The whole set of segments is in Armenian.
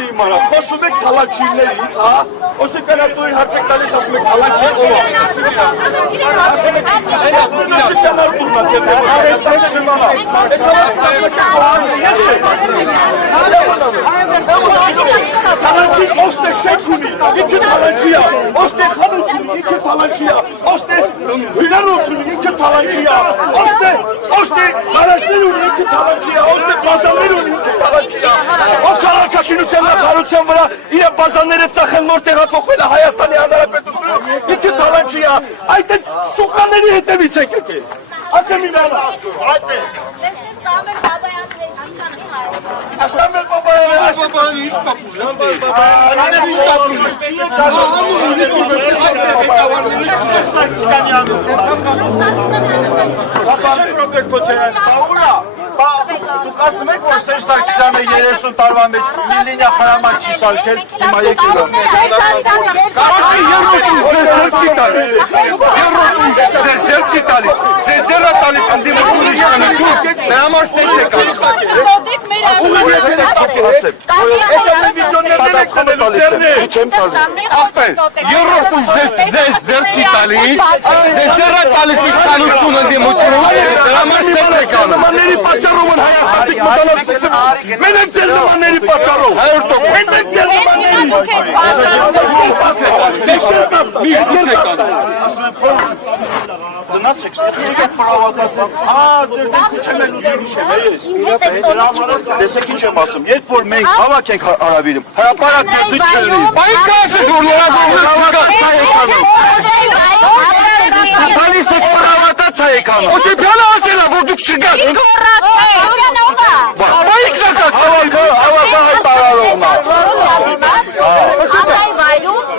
պետք է իմանալ, խոսում եք թալանչիներից, հա, ոսի պերատորին հարցեք տալիս, ասում եք թալանչի ով է, ասում եք, այս նույնը շկանար տուննաց եմ դեմոտ, ասեք իմանալ, այս թալանչի ոստե շեք ունի, ինքը թալանչի է, ոստե խանութ ունի, ինքը թալանչի է, ոստե հյուրանոց ունի, ինքը թալանչի է, ոստե հարաշներ ունի, ինքը թալանչի է, ոստե բազաներ ունի, ինքը թալանչի է, ով քաղաքաշինության նախարարության վրա իր բազաները ծախեն նոր տեղափոխվել է Հայաստանի Հանրապետություն, ինքը թալանչի է, այդ սուկաների հետևից եք եկել, ասեմ իմանալ, Աստամեր Բաբայանը ասում է Դուք ասում եք, որ Սերժ Սարգսյանը 30 տարվա մեջ միլիոնյա խրամանկ չի սարքել, հիմա եկել է։ Պատճառով են հայաստանցիք մտանացիք, մեն եք ձեր նմանների պատճառով, 100%, մեն եք ձեր նմանների, գնացեք, ստեղծեք եք պրավակացան, ձեր դեպքը չեմ էլ ուզում հիշեմ, տեսեք ինչ եմ ասում, երբ որ մենք հավաք ենք հարավիրում, հրապարակ դեպի չլրի, բայց կասես, որ Տալիս եք պրավատաց հայեկանը, Օսիպյանը ասել է, որ դուք չգաք, Բայց հավակա հայտարարողն է,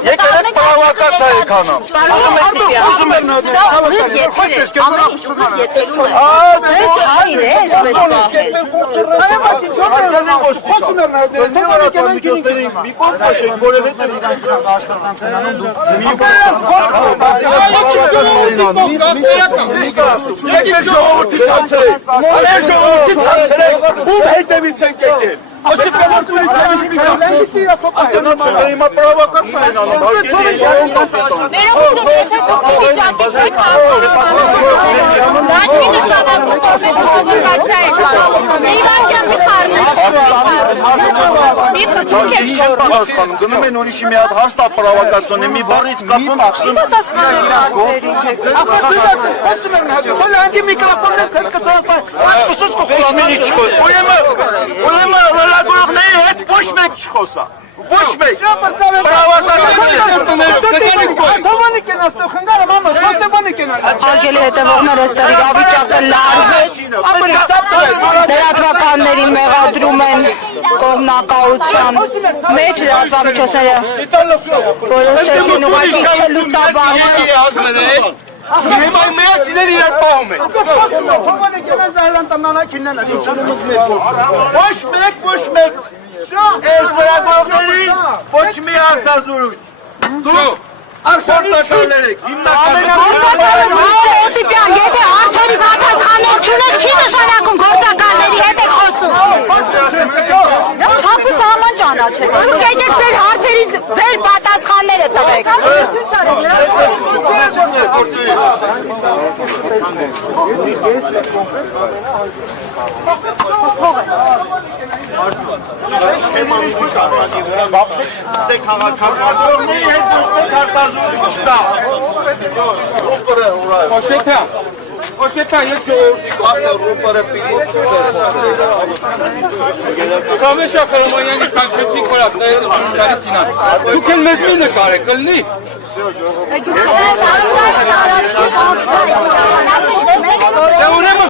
եկել եք պրավատաց հայեկանը, ուզում եմ ում հետևից ենք եկել, ասիպ կամարտունի թևից մի ասեմ հիմա պրավակաց այն անում, գնում են ուրիշի մի հատ հաստատ պրավակացիոն է, մի բառից կապում սկսում լրագրողների հետ ոչ մեկ չխոսա, ոչ մեկ, Արգելի հետևողներ էստեղ իրավիճակը լարվեց, լրատվականների մեղադրում են կողմնակալության մեջ, լրատվամիջոցները որոշեցին ուղղակի չլուսաբանել Հիմա միասին իրար պահում են։ Ոչ մեկ, այս լրագրողներին ոչ մի հարցազրույց։ Դուք Արշավներ եք, Օսիպյան, եթե հարցերի պատասխանել չունեք, չի նշանակում գործականների հետ եք խոսում։ Չափը սահման ճանաչեք, դուք եկեք ձեր հարցերի ձեր պատասխանները տվեք։ Osiepian, jak się Sameşa Karamanyan'ı kançeti koyar, dayanır şarikina. Bu kelmesini ne kare, kılni?